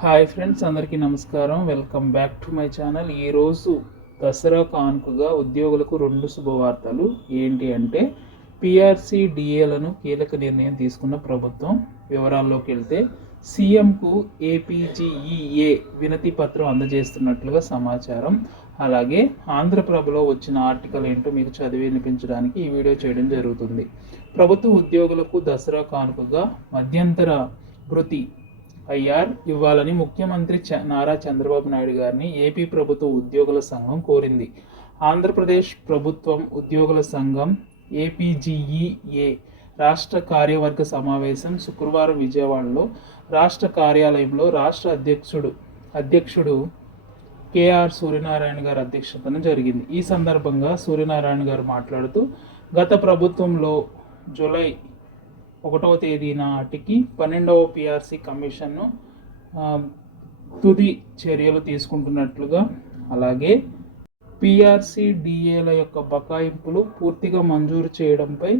Hi friends, అందరికీ నమస్కారం. Welcome back to my channel. ఈరోజు దసరా కానుకగా ఉద్యోగులకు 2 శుభవార్తలు. ఏంటి అంటే పిఆర్సీ డిఏలను కీలక నిర్ణయం తీసుకున్న ప్రభుత్వం. వివరాల్లోకి వెళ్తే సీఎంకు ఏపీజీఈఏ వినతి పత్రం అందజేస్తున్నట్లుగా సమాచారం. అలాగే ఆంధ్రప్రభలో వచ్చిన ఆర్టికల్ ఏంటో మీకు చదివి వినిపించడానికి ఈ వీడియో చేయడం జరుగుతుంది. ప్రభుత్వ ఉద్యోగులకు దసరా కానుకగా మధ్యంతర భృతి ఐఆర్ ఇవ్వాలని ముఖ్యమంత్రి నారా చంద్రబాబు నాయుడు గారిని ఏపీ ప్రభుత్వ ఉద్యోగుల సంఘం కోరింది. ఆంధ్రప్రదేశ్ ప్రభుత్వం ఉద్యోగుల సంఘం ఏపీజీఈఏ రాష్ట్ర కార్యవర్గ సమావేశం శుక్రవారం విజయవాడలో రాష్ట్ర కార్యాలయంలో రాష్ట్ర అధ్యక్షుడు కేఆర్ సూర్యనారాయణ గారి అధ్యక్షతన జరిగింది. ఈ సందర్భంగా సూర్యనారాయణ గారు మాట్లాడుతూ, గత ప్రభుత్వంలో జూలై 1వ తేదీ నాటికి 12వ పిఆర్సీ కమిషన్ను తుది చర్యలు తీసుకుంటున్నట్లుగా, అలాగే పిఆర్సీ డిఏల యొక్క బకాయింపులు పూర్తిగా మంజూరు చేయడంపై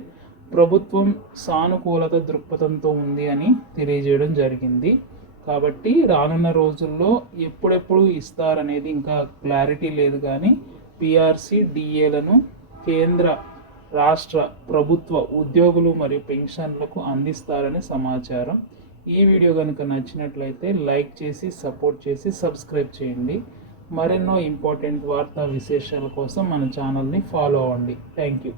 ప్రభుత్వం సానుకూలత దృక్పథంతో ఉంది అని తెలియజేయడం జరిగింది. కాబట్టి రానున్న రోజుల్లో ఎప్పుడెప్పుడు ఇస్తారనేది ఇంకా క్లారిటీ లేదు, కానీ పిఆర్సీ డిఏలను కేంద్ర రాష్ట్ర ప్రభుత్వ ఉద్యోగులు మరియు పెన్షన్లకు అందిస్తారని సమాచారం. ఈ వీడియో కనుక నచ్చినట్లయితే లైక్ చేసి సపోర్ట్ చేసి సబ్స్క్రైబ్ చేయండి. మరెన్నో ఇంపార్టెంట్ వార్తా విశేషాల కోసం మన ఛానల్ని ఫాలో అవ్వండి. Thank you.